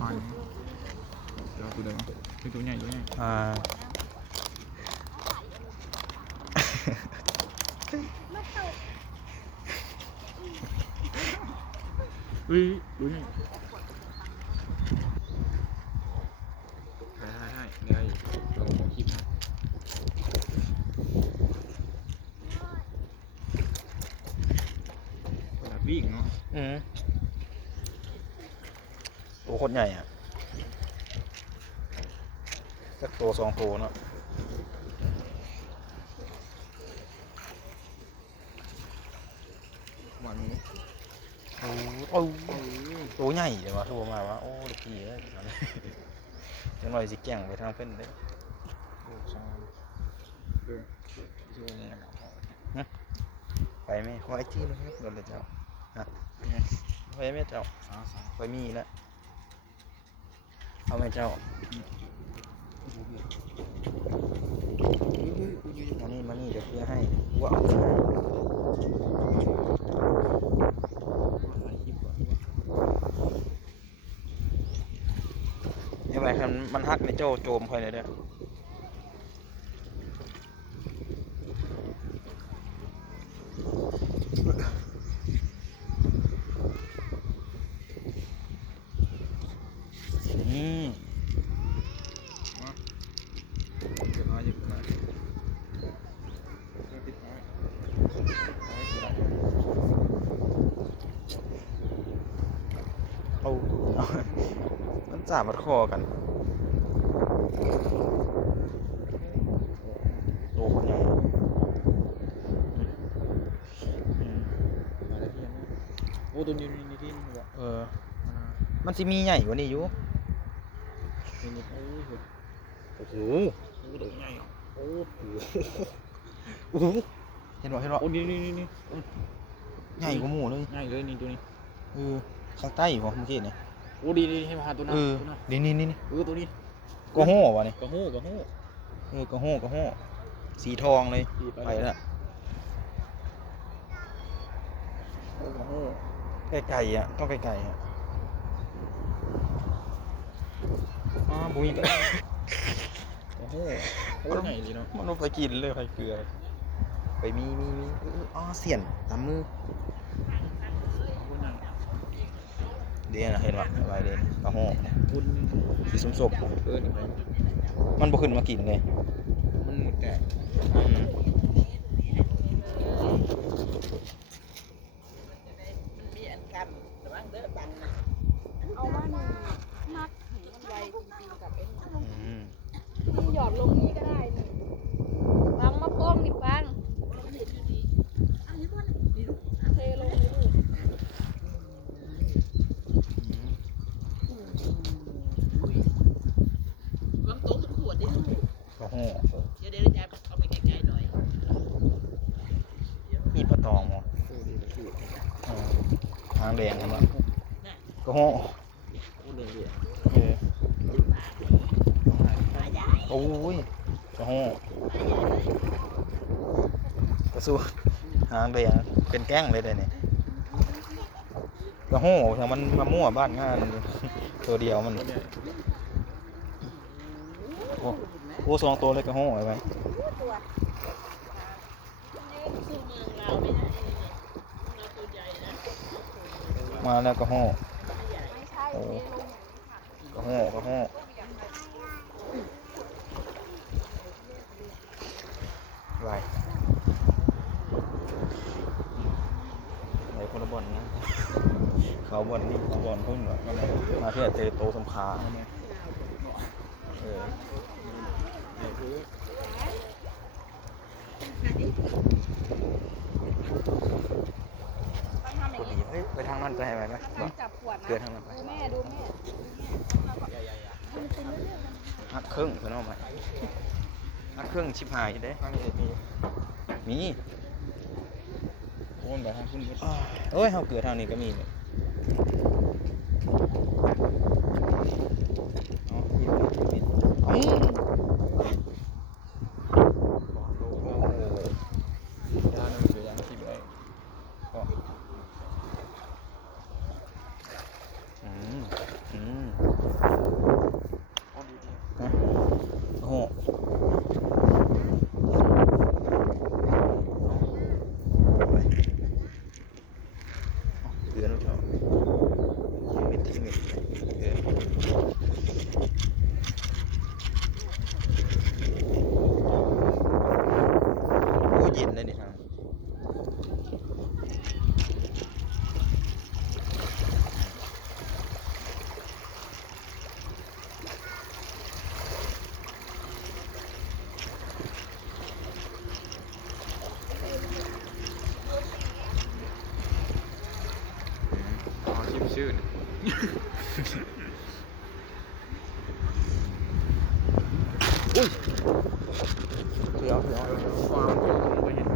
ปลาเดี๋ยวตัวเดียวคือตัวใหญ่ตัวใหญ่อุ้ยดูใหญ่ให้ได้ลงคลิปแบบวิ่งเนาะตัวโคตรใหญ่อ่ะสักตัว2 ตัวเนาะหวานนี้โอ้ตัวใหญ่เลยวะโทรมาว่าโอ้ลูกพี่เลยจังหน่อยสิแก่งไปทางเพิ่นเลยไปไหมขอไอจีนะครับโดนเลยเจ้าฮะไปไหมเจ้าไปมีแล้วเอาไหมเจ้ามานี่เดี๋ยวเพื่อให้ว้าวเห็นไหมครับมันฮักในโจมคอยเลยเด้อมันสามารถคอกันโตคนใหญ่โอ้ตัวนี้นี่ที่มันจะมีใหญ่กว่านี้อยู่นี่โอ้โหตัวใหญ่โอ้โหเห็นบ่โอ้นี่ใหญ่กว่าหมูเลยใหญ่เลยนี่ตัวนี้ข้างใต้บ่เมื่อกี้นี่โอ้ดีให้มาหาตัวนั้นนี่ตัวนี้กระโห่วะนี่กระโห่กระโห่สีทองเลยไปแล้วกระโห่ไก่อ่ะต้องไก่อ่ะบุ้ยกระโห่ใหญ่เลยเนาะมันเอาไปกินเลยไปเกลือไปมีเสียนตามมือเดี๋ยวนะเห็นป่ะไปเลยกระโห่สีส้มๆมันบ่ขึ้นมากินเลยมันหมดแต่เอาว่าหนึ่งมักเห็นลำไยจริงๆกับไอ้นี่หยอดลงนี่ก็ได้นี่ฟังมะโป้งนี่ฟังเทลงเลยลูกความโตขวดได้ลูก กระโห่เดี๋ยวจะเอาไปไกลๆหน่อยมีปลาตองมั้งทางแดงใช่ไหมกระโห่โอ้ยกระโห่กระสู้หางแดงเป็นแก้งเลยเดี๋ยวนี้กระโห่แต่มันมามั่วบ้านงานตัวเดียวมันโอ้2 ตัวเลยกระโห่ไว้ไหมมาแล้วกระโห่กระโห่ไว้ไหนคนละบอลนะเขาบอลนี่บอลเพิ่งมาเพื่อเจอโตสำคัญไปทางนั้นจะให้ไหมเกิดทางนั้นไปดูแม่หักครึ่งคือน้องไหมหักครึ่งชิบหายได้มีโอนแบบทางขึ้นเอ้ยเขาเกิดทางนี้ก็มีเลย อุ้ยเดี๋ยว ความเที่ยวผมไปเห็น